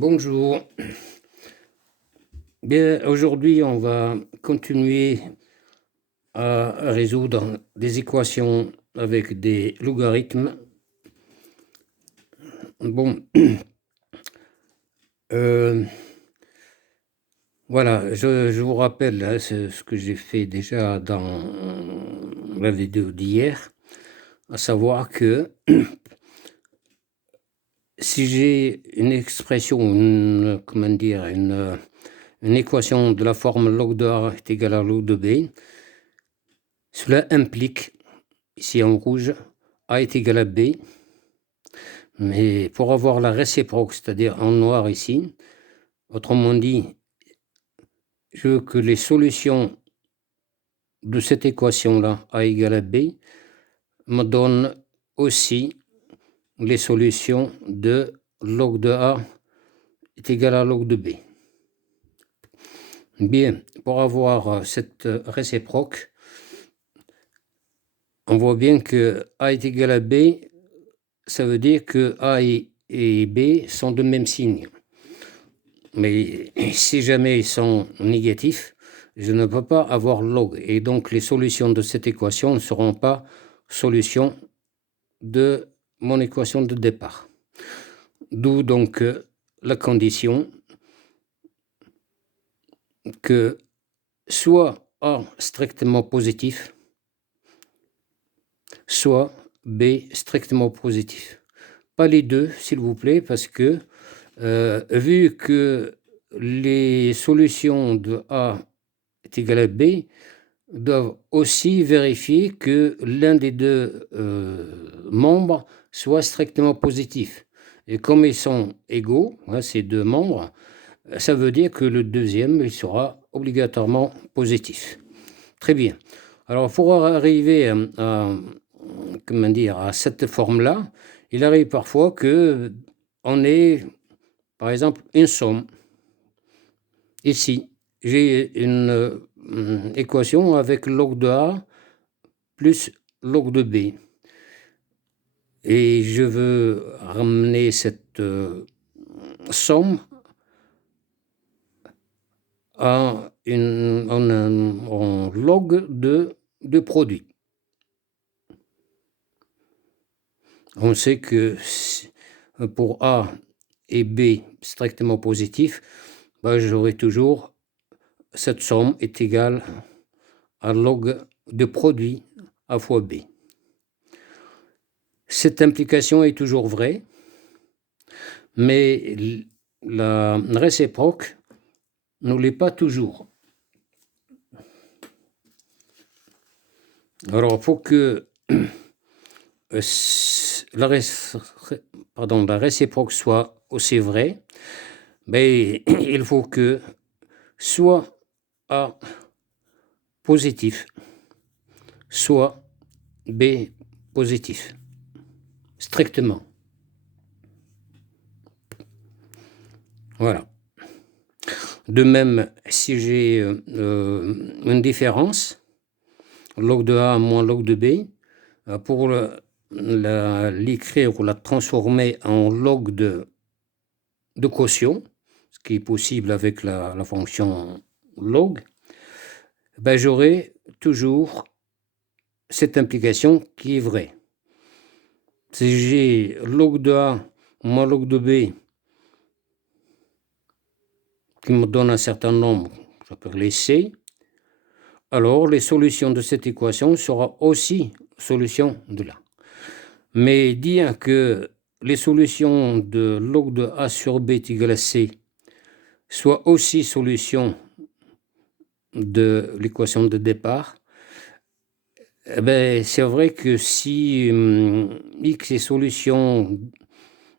Bonjour. Bien, aujourd'hui, on va continuer à résoudre des équations avec des logarithmes. Bon, voilà, je vous rappelle hein, ce que j'ai fait déjà dans la vidéo d'hier, à savoir que si j'ai une expression, une équation de la forme log de A est égal à log de B, cela implique, ici en rouge, A est égal à B, mais pour avoir la réciproque, c'est-à-dire en noir ici, autrement dit, je veux que les solutions de cette équation-là, A égale à B, me donnent aussi les solutions de log de A est égal à log de B. Bien, pour avoir cette réciproque, on voit bien que A est égal à B, ça veut dire que A et B sont de même signe. Mais si jamais ils sont négatifs, je ne peux pas avoir log. Et donc, les solutions de cette équation ne seront pas solutions de mon équation de départ. D'où donc la condition que soit A strictement positif, soit B strictement positif. Pas les deux, s'il vous plaît, parce que vu que les solutions de A est égal à B, doivent aussi vérifier que l'un des deux membres soit strictement positif. Et comme ils sont égaux, hein, ces deux membres, ça veut dire que le deuxième il sera obligatoirement positif. Très bien. Alors, pour arriver à cette forme-là, il arrive parfois qu'on ait, par exemple, une somme. Ici, j'ai une équation avec log de A plus log de B. Et je veux ramener cette somme en log de produit. On sait que pour A et B strictement positifs, j'aurai toujours cette somme est égale à log de produit A fois B. Cette implication est toujours vraie, mais la réciproque ne l'est pas toujours. Alors, il faut que la réciproque soit aussi vraie, mais il faut que soit A positif, soit B positif, strictement. Voilà. De même, si j'ai une différence, log de A moins log de B, pour l'écrire ou la transformer en log de quotient, ce qui est possible avec la fonction log, j'aurai toujours cette implication qui est vraie. Si j'ai log de A moins log de B qui me donne un certain nombre, j'appelle les C, alors les solutions de cette équation seront aussi solutions de là. Mais dire que les solutions de log de A sur B est égal à C soient aussi solutions de l'équation de départ, c'est vrai que si X est solution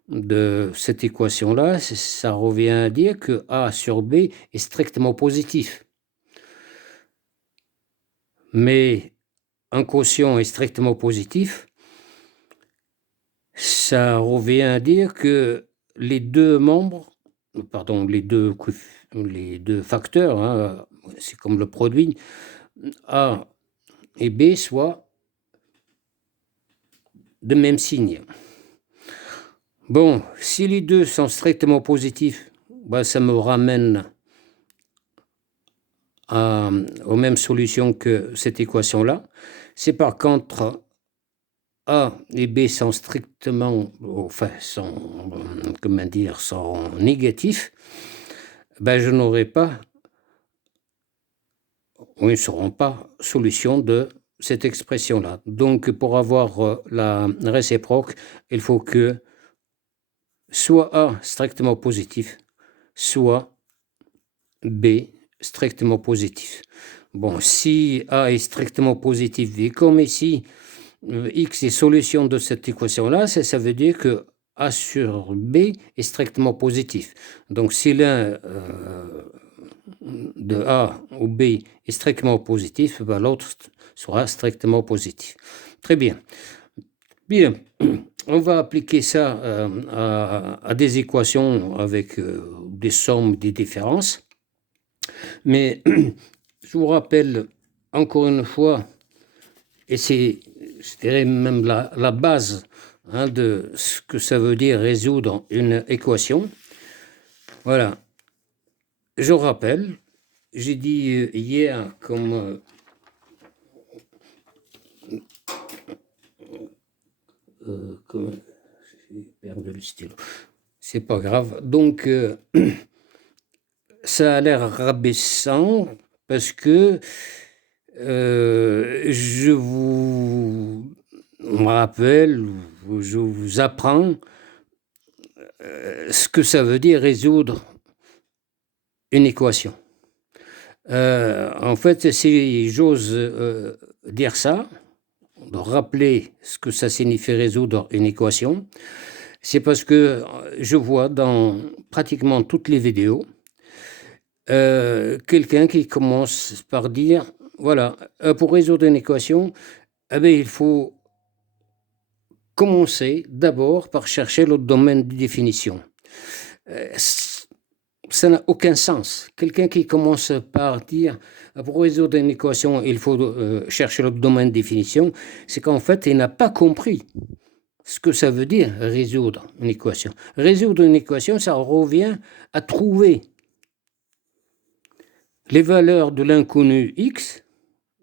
de cette équation-là, ça revient à dire que A sur B est strictement positif. Mais un quotient est strictement positif, ça revient à dire que les deux membres, les deux facteurs, hein, c'est comme le produit, A et B soient de même signe. Bon, si les deux sont strictement positifs, bah, ça me ramène aux mêmes solutions que cette équation-là. Si par contre A et B sont strictement, enfin, comment dire, sont négatifs, ben je n'aurai pas, ou ils ne seront pas, solution de cette expression-là. Donc, pour avoir la réciproque, il faut que soit A strictement positif, soit B strictement positif. Bon, si A est strictement positif, et comme ici, X est solution de cette équation-là, ça veut dire que A sur B est strictement positif. Donc, si l'un de A ou B est strictement positif, ben, l'autre sera strictement positif. Très bien. Bien, on va appliquer ça à des équations avec des sommes, des différences. Mais je vous rappelle encore une fois, et c'est, je dirais même la base de ce que ça veut dire résoudre une équation. Voilà. Je rappelle, j'ai dit hier comme j'ai perdu le stylo. C'est pas grave. Donc, ça a l'air rabaissant parce que je vous rappelle, je vous apprends ce que ça veut dire résoudre une équation. En fait, si j'ose dire ça, de rappeler ce que ça signifie résoudre une équation, c'est parce que je vois dans pratiquement toutes les vidéos quelqu'un qui commence par dire, voilà, pour résoudre une équation, eh bien, il faut commencer d'abord par chercher le domaine de définition. Ça n'a aucun sens. Quelqu'un qui commence par dire, pour résoudre une équation, il faut chercher le domaine de définition, c'est qu'en fait, il n'a pas compris ce que ça veut dire résoudre une équation. Résoudre une équation, ça revient à trouver les valeurs de l'inconnu x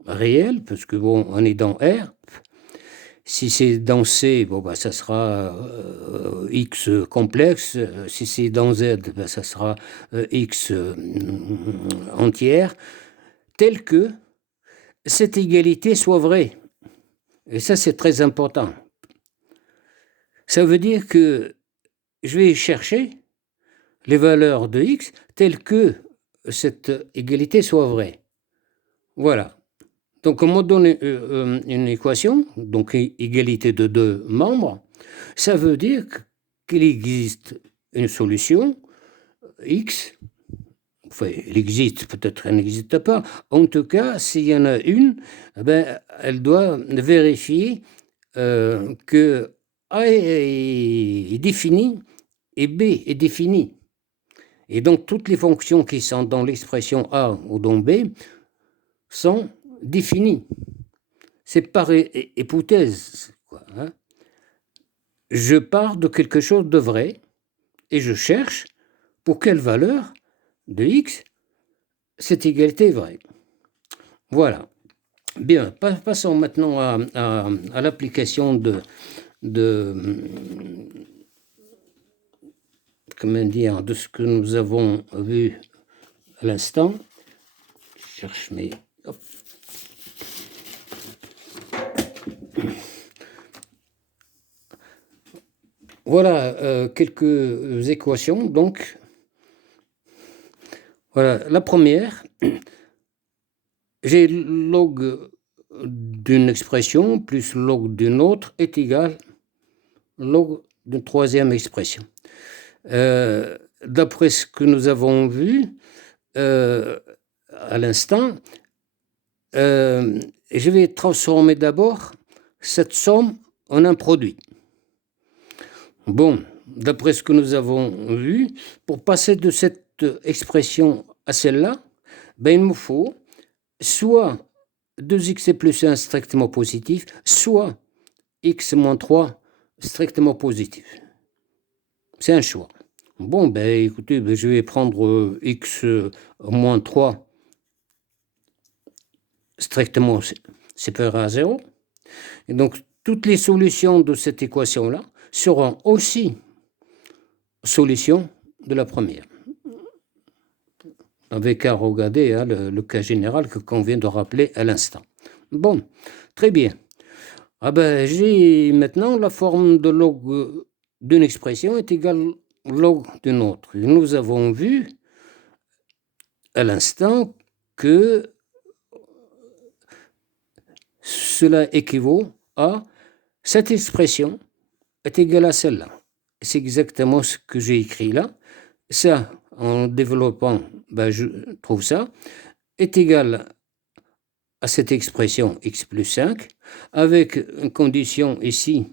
réel, parce que bon, on est dans R. Si c'est dans C, bon, bah, ça sera x complexe. Si c'est dans Z, bah, ça sera x entière, tel que cette égalité soit vraie. Et ça, c'est très important. Ça veut dire que je vais chercher les valeurs de x telles que cette égalité soit vraie. Voilà. Donc, on me donne une équation, donc égalité de deux membres. Ça veut dire qu'il existe une solution x. Enfin, elle existe, peut-être elle n'existe pas. En tout cas, s'il y en a une, ben, elle doit vérifier que A est défini et B est défini. Et donc, toutes les fonctions qui sont dans l'expression A ou dans B sont définies. C'est par hypothèse. Quoi, hein. Je pars de quelque chose de vrai et je cherche pour quelle valeur de x cette égalité est vraie. Voilà. Bien, passons maintenant à l'application comment dire, de ce que nous avons vu à l'instant. Je cherche mes... Hop. Voilà quelques équations. Donc, voilà, la première, j'ai log d'une expression plus log d'une autre est égal log d'une troisième expression. D'après ce que nous avons vu à l'instant, je vais transformer d'abord cette somme en un produit. Bon, d'après ce que nous avons vu, pour passer de cette expression à celle-là, ben, il me faut soit 2x plus 1 strictement positif, soit x moins 3 strictement positif. C'est un choix. Bon, ben écoutez, ben, je vais prendre x moins 3 strictement supérieur à 0. Et donc, toutes les solutions de cette équation-là seront aussi solutions de la première. Avec à regarder hein, le cas général qu'on vient de rappeler à l'instant. Bon, très bien. Ah ben, j'ai maintenant la forme de log d'une expression est égale log d'une autre. Et nous avons vu à l'instant que cela équivaut à cette expression est égale à celle-là. C'est exactement ce que j'ai écrit là. Ça, en développant, ben, je trouve ça, est égal à cette expression x plus 5, avec une condition ici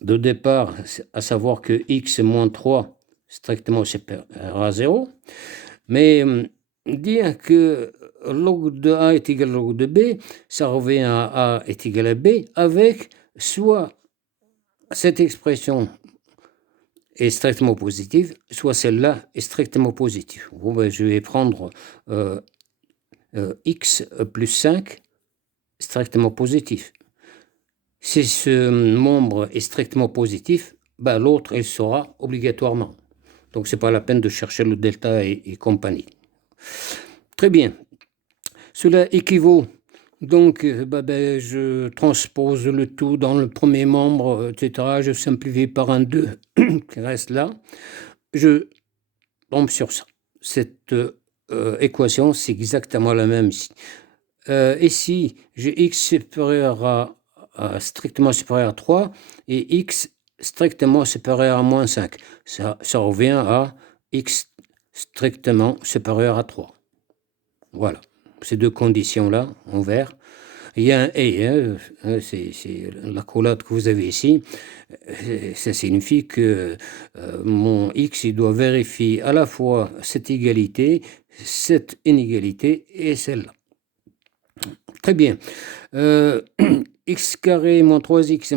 de départ, à savoir que x moins 3 strictement supérieur à 0, mais dire que log de A est égal à log de B, ça revient à A est égal à B, avec soit cette expression est strictement positive, soit celle-là est strictement positive. Bon, ben, je vais prendre x plus 5 strictement positif. Si ce membre est strictement positif, ben, l'autre, il sera obligatoirement. Donc, ce n'est pas la peine de chercher le delta et compagnie. Très bien. Cela équivaut, donc, je transpose le tout dans le premier membre, etc. Je simplifie par un 2 qui reste là. Je tombe sur ça. Cette équation, c'est exactement la même ici. Ici, j'ai x supérieur à strictement supérieur à 3 et x strictement supérieur à moins 5. Ça revient à x strictement supérieur à 3. Voilà, ces deux conditions-là, en vert. Il y a un et, c'est l'accolade que vous avez ici. Ça signifie que mon x il doit vérifier à la fois cette égalité, cette inégalité et celle-là. Très bien. X carré moins 3x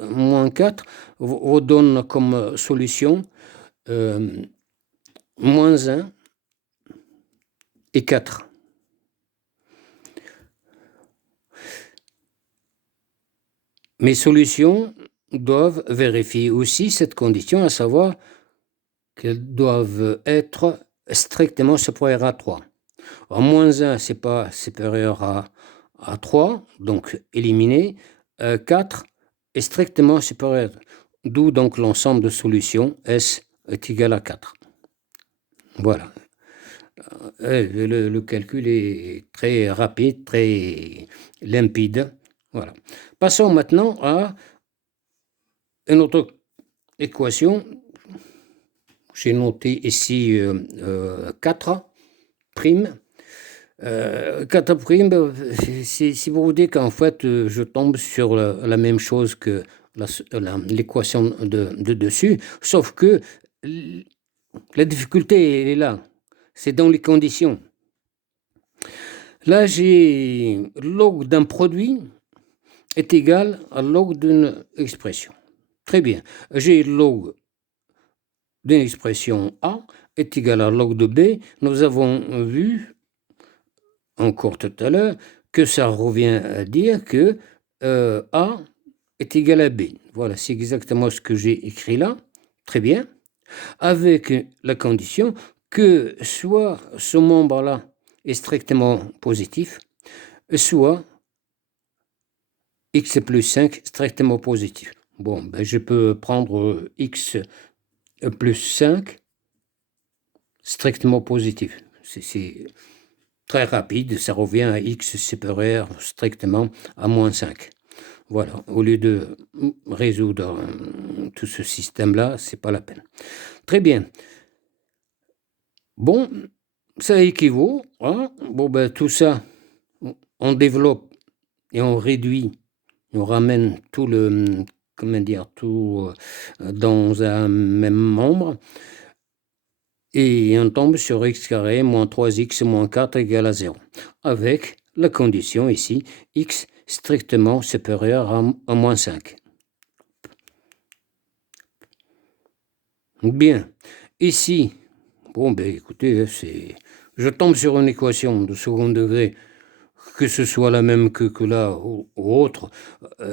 moins 4 redonne comme solution moins 1 et 4. Mes solutions doivent vérifier aussi cette condition, à savoir qu'elles doivent être strictement supérieures à 3. Alors, moins 1, ce n'est pas supérieur à 3, donc éliminé. 4 est strictement supérieur. D'où donc l'ensemble de solutions S est égal à 4. Voilà. Le calcul est très rapide, très limpide. Voilà. Passons maintenant à une autre équation. J'ai noté ici 4 prime. 4 prime, si vous vous dites qu'en fait, je tombe sur la même chose que l'équation de dessus, sauf que la difficulté, elle est là. C'est dans les conditions. Là, j'ai log d'un produit est égal à log d'une expression. Très bien. J'ai log d'une expression A est égal à log de B. Nous avons vu encore tout à l'heure que ça revient à dire que A est égal à B. Voilà, c'est exactement ce que j'ai écrit là. Très bien. Avec la condition que soit ce membre-là est strictement positif, soit x plus 5 strictement positif. Bon, ben je peux prendre x plus 5 strictement positif. C'est très rapide, ça revient à x supérieur strictement à moins 5. Voilà, au lieu de résoudre tout ce système-là, c'est pas la peine. Très bien. Bon, ça équivaut, hein? Bon, ben tout ça, on développe et on réduit, on ramène tout tout dans un même membre. Et on tombe sur x carré moins 3x moins 4 égale à 0. Avec la condition ici, x strictement supérieur à moins 5. Bien. Ici, bon, ben écoutez, je tombe sur une équation de second degré, que ce soit la même que là ou autre.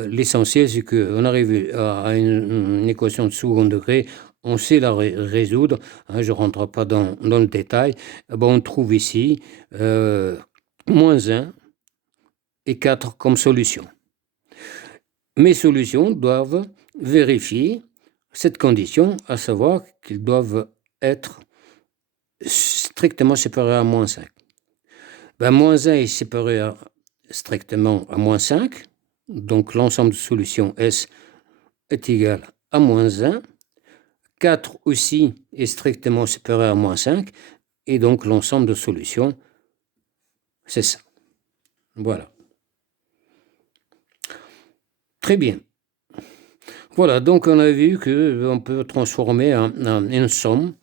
L'essentiel, c'est qu'on arrive à une équation de second degré, on sait la résoudre, hein, je ne rentre pas dans le détail. Bon, on trouve ici moins 1 et 4 comme solution. Mes solutions doivent vérifier cette condition, à savoir qu'ils doivent être strictement séparés à moins 5. Ben, moins 1 est séparé strictement à moins 5, donc l'ensemble de solutions S est égal à moins 1. 4 aussi est strictement séparé à moins 5, et donc l'ensemble de solutions, c'est ça. Voilà. Très bien. Voilà, donc on a vu qu'on peut transformer une somme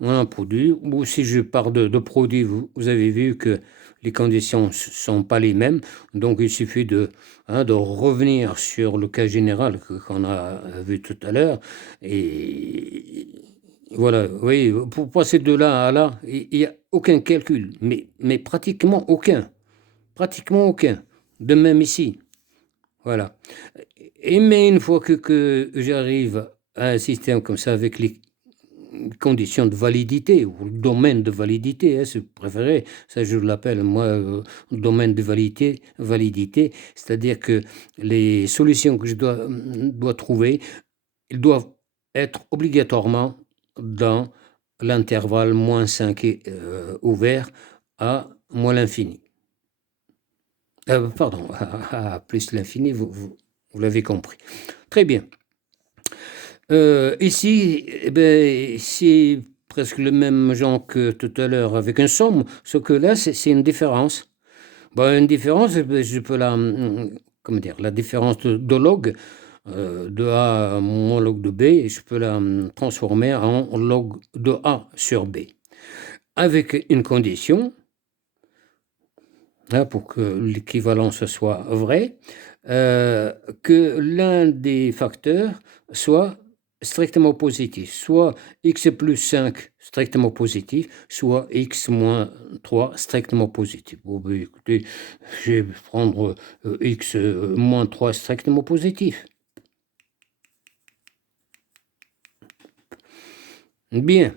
en un produit, ou si je parle de produit, vous avez vu que les conditions ne sont pas les mêmes, donc il suffit de revenir sur le cas général qu'on a vu tout à l'heure, et voilà, oui, pour passer de là à là, il n'y a aucun calcul, mais pratiquement aucun, de même ici, voilà. Mais une fois que j'arrive à un système comme ça, avec les conditions de validité, ou le domaine de validité, hein, si vous préférez, ça je l'appelle moi domaine de validité, c'est-à-dire que les solutions que je dois trouver, ils doivent être obligatoirement dans l'intervalle moins 5 ouvert à moins l'infini. Pardon, à plus l'infini, vous l'avez compris. Très bien. Ici, eh ben, c'est presque le même genre que tout à l'heure avec une somme, ce que là, c'est une différence. Bon, une différence, je peux comment dire, la différence de log de A moins log de B, je peux la transformer en log de A sur B. Avec une condition, hein, pour que l'équivalence soit vraie, que l'un des facteurs soit strictement positif, soit x plus 5 strictement positif, soit x moins 3 strictement positif. Bon, ben, écoutez, je vais prendre x moins 3 strictement positif. Bien.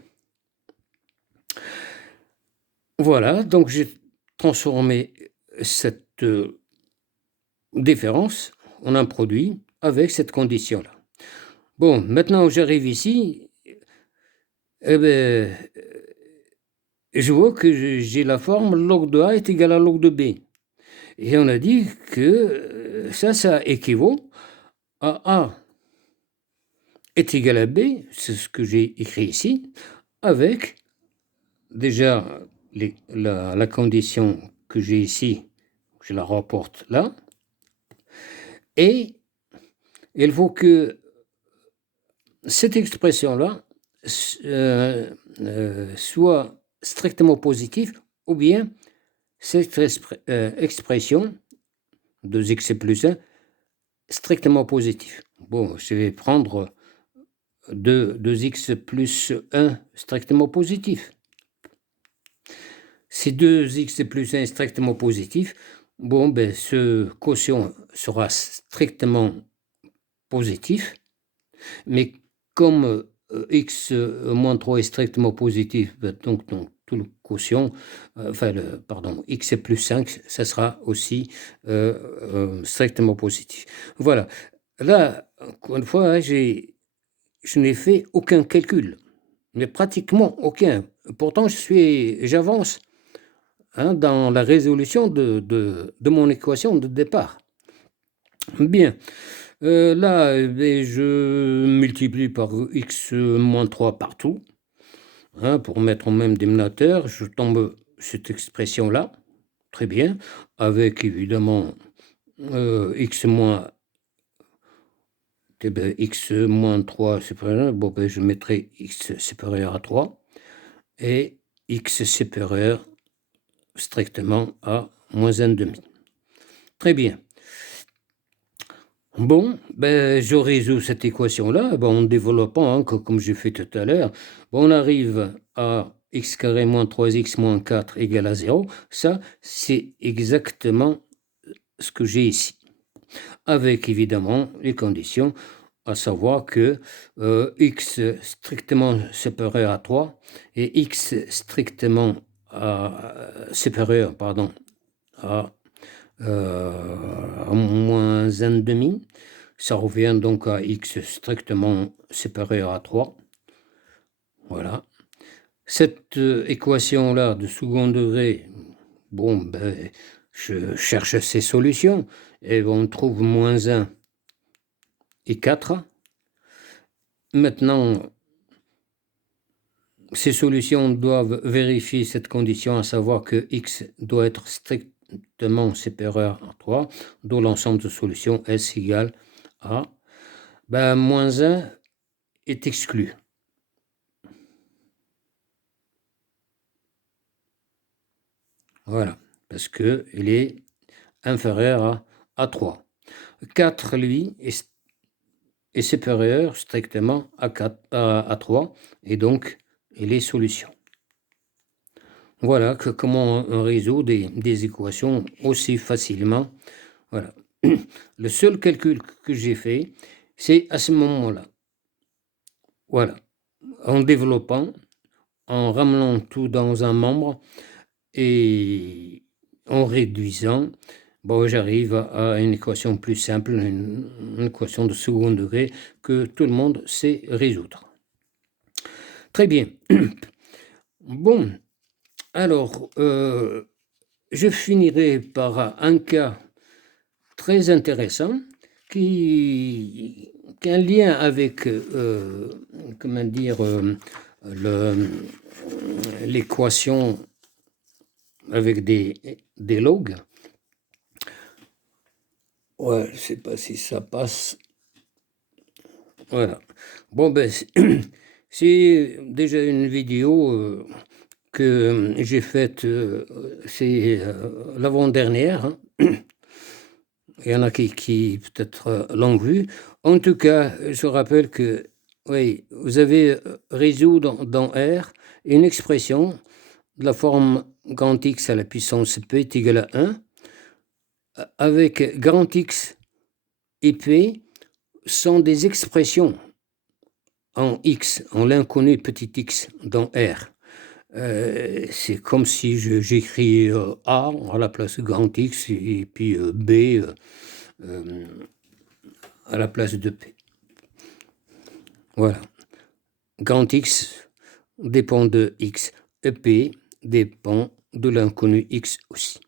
Voilà, donc j'ai transformé cette différence en un produit avec cette condition-là. Bon, maintenant j'arrive ici, eh ben, je vois que j'ai la forme log de A est égal à log de B. Et on a dit que ça équivaut à A est égal à B, c'est ce que j'ai écrit ici, avec déjà la condition que j'ai ici, je la rapporte là, et il faut que cette expression-là soit strictement positive, ou bien cette expression 2x plus 1 strictement positif. Bon, je vais prendre 2x plus 1 strictement positif. Si 2x plus 1 est strictement positif, bon, ben, ce quotient sera strictement positif, mais comme x moins 3 est strictement positif, ben, donc tout le quotient, x plus 5, ça sera aussi strictement positif. Voilà. Là, encore une fois, hein, je n'ai fait aucun calcul, mais pratiquement aucun. Pourtant, j'avance dans la résolution de mon équation de départ. Bien. Là, je multiplie par x moins 3 partout. Pour mettre au même dénominateur, je tombe cette expression-là. Très bien. Avec évidemment x moins x moins 3 supérieur. Bon, ben, je mettrai x supérieur à 3 et x supérieur strictement à moins 1,5. Très bien. Bon, ben, je résous cette équation-là en développant, hein, comme j'ai fait tout à l'heure. Bon, on arrive à x carré moins 3x moins 4 égale à 0. Ça, c'est exactement ce que j'ai ici. Avec évidemment les conditions, à savoir que x strictement supérieur à 3 et x strictement supérieur à moins 1,5. Ça revient donc à x strictement supérieur à 3. Voilà. Cette équation-là de second degré, bon, ben, je cherche ces solutions et on trouve moins 1 et 4. Maintenant, ces solutions doivent vérifier cette condition, à savoir que x doit être strictement supérieur à 3, dont l'ensemble de solutions S égale à moins 1 est exclu. Voilà, parce qu'il est inférieur à 3. 4, lui, est supérieur strictement à 3, et donc il est solution. Voilà comment on résout des équations aussi facilement. Voilà. Le seul calcul que j'ai fait, c'est à ce moment-là. Voilà. En développant, en ramenant tout dans un membre et en réduisant, j'arrive à une équation plus simple, une équation de second degré que tout le monde sait résoudre. Très bien. Bon, alors, je finirai par un cas très intéressant qui a un lien avec, comment dire, l'équation avec des logs. Ouais, je ne sais pas si ça passe. Voilà. Bon, ben, c'est déjà une vidéo que j'ai faite, c'est l'avant-dernière. Hein. Il y en a qui peut-être l'ont vu. En tout cas, je rappelle que oui, vous avez résoudre dans R une expression de la forme grand X à la puissance P est égal à 1, avec grand X et P sont des expressions en X, en l'inconnu petit x dans R. C'est comme si j'écris A à la place de grand X et puis B à la place de P. Voilà. Grand X dépend de X et P dépend de l'inconnu X aussi.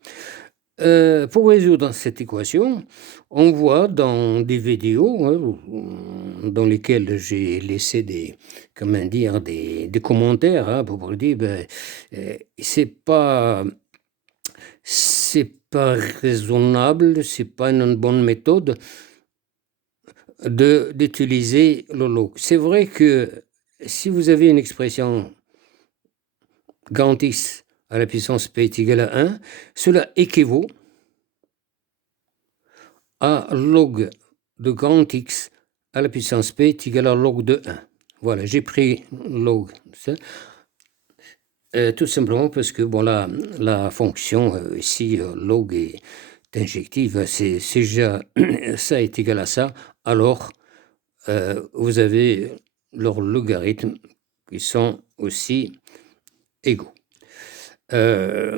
Pour résoudre cette équation, on voit dans des vidéos dans lesquelles j'ai laissé des commentaires pour dire c'est pas raisonnable, c'est pas une bonne méthode d'utiliser le log. C'est vrai que si vous avez une expression grand X à la puissance P est égal à 1, cela équivaut à log de grand X à la puissance P est égal à log de 1. Voilà, j'ai pris log. Tout simplement parce que la fonction ici, log est injective, c'est déjà ça est égal à ça, alors vous avez leurs logarithmes qui sont aussi égaux. Et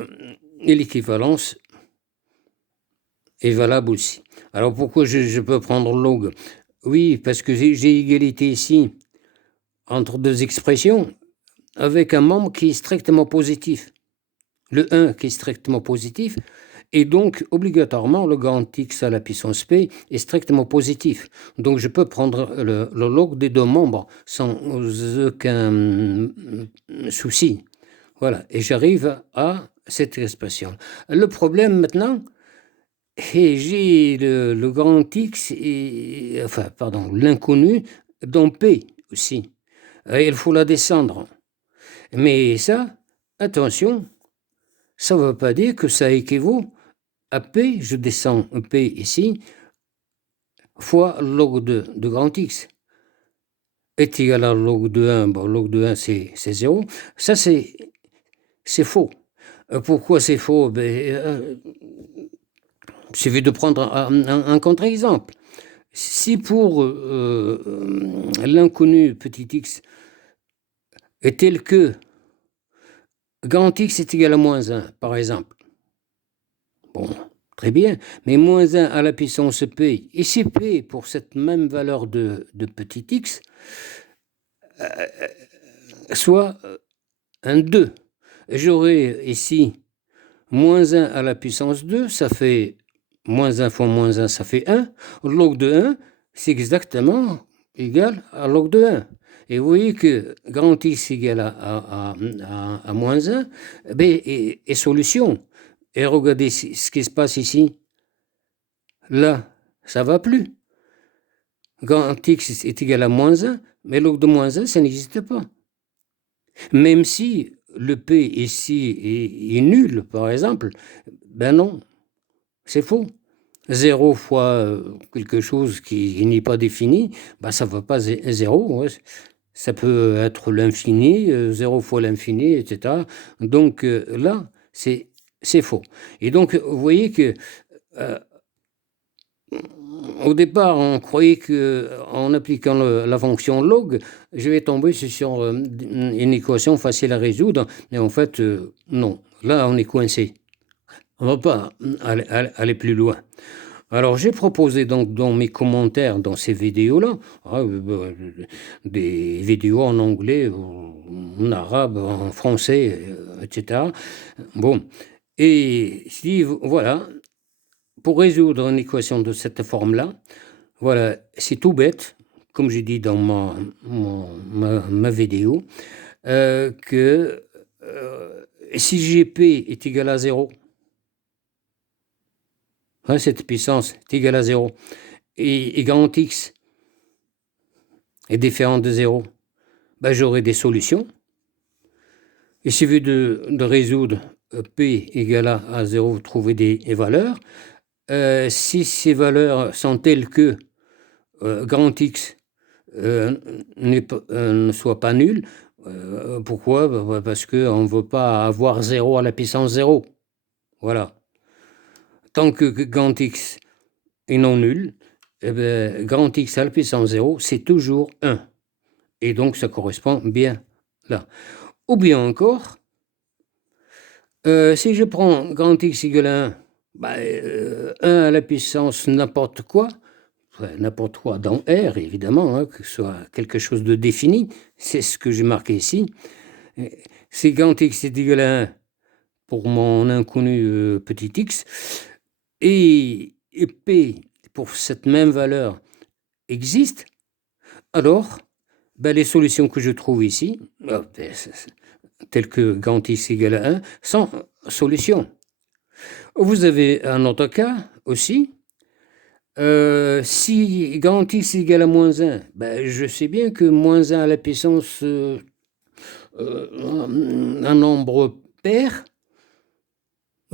l'équivalence est valable aussi. Alors pourquoi je peux prendre log? Oui, parce que j'ai égalité ici entre deux expressions avec un membre qui est strictement positif. Le 1 qui est strictement positif, et donc obligatoirement le grand X à la puissance P est strictement positif. Donc je peux prendre le log des deux membres sans aucun souci. Voilà, et j'arrive à cette expression. Le problème maintenant, et j'ai le grand X, l'inconnu dans P aussi. Il faut la descendre. Mais ça, attention, ça ne veut pas dire que ça équivaut à P. Je descends P ici. fois log de grand X est égal à log de 1. Bon, log de 1, c'est 0. Ça, c'est faux. Pourquoi c'est faux? Il suffit de prendre un contre-exemple. Si pour l'inconnu petit x est tel que grand X est égal à moins 1, par exemple. Bon, très bien, mais moins 1 à la puissance P, et si P pour cette même valeur de petit x, soit un 2. J'aurai ici moins 1 à la puissance 2, ça fait moins 1 fois moins 1, ça fait 1. Log de 1, c'est exactement égal à log de 1. Et vous voyez que grand X égale à moins 1 est solution. Et regardez ce qui se passe ici. Là, ça ne va plus. Grand X est égal à moins 1, mais log de moins 1, ça n'existe pas. Même si le P ici est nul, par exemple, ben non, c'est faux. 0 fois quelque chose qui n'est pas défini, ben ça ne va pas 0. Ouais. Ça peut être l'infini, 0 fois l'infini, etc. Donc là, c'est faux. Et donc, vous voyez que au départ, on croyait qu'en appliquant la fonction log, je vais tomber sur une équation facile à résoudre, mais en fait, non. Là, on est coincé. On ne va pas aller plus loin. Alors, j'ai proposé donc dans mes commentaires, dans ces vidéos-là, des vidéos en anglais, en arabe, en français, etc. Bon, et si, voilà, pour résoudre une équation de cette forme-là, voilà, c'est tout bête, comme j'ai dit dans ma vidéo, que si GP est égal à 0, cette puissance est égale à 0, et grand X est différent de 0, ben, j'aurai des solutions. Il suffit de résoudre P égale à 0, vous trouvez des valeurs. Si ces valeurs sont telles que grand X ne soit pas nul, pourquoi? Parce qu'on ne veut pas avoir 0 à la puissance 0. Voilà. Tant que grand X est non nul, grand X à la puissance 0, c'est toujours 1. Et donc, ça correspond bien là. Ou bien encore, si je prends grand X égale à 1, 1 à la puissance n'importe quoi dans R, évidemment, que ce soit quelque chose de défini, c'est ce que j'ai marqué ici. Si grand X est égal à 1 pour mon inconnu petit x, et P pour cette même valeur existe, alors les solutions que je trouve ici, telles que grand X égale à 1, sont solutions. Vous avez un autre cas aussi. Si grand X égale à moins 1, je sais bien que moins 1 à la puissance un nombre pair,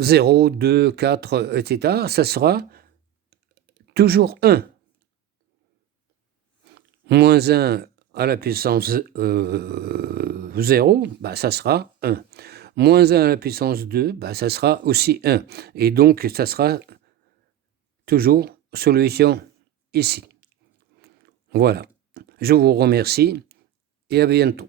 0, 2, 4, etc., ça sera toujours 1. Moins 1 à la puissance 0, ça sera 1. Moins 1 à la puissance 2, ça sera aussi 1. Et donc, ça sera toujours solution ici. Voilà. Je vous remercie et à bientôt.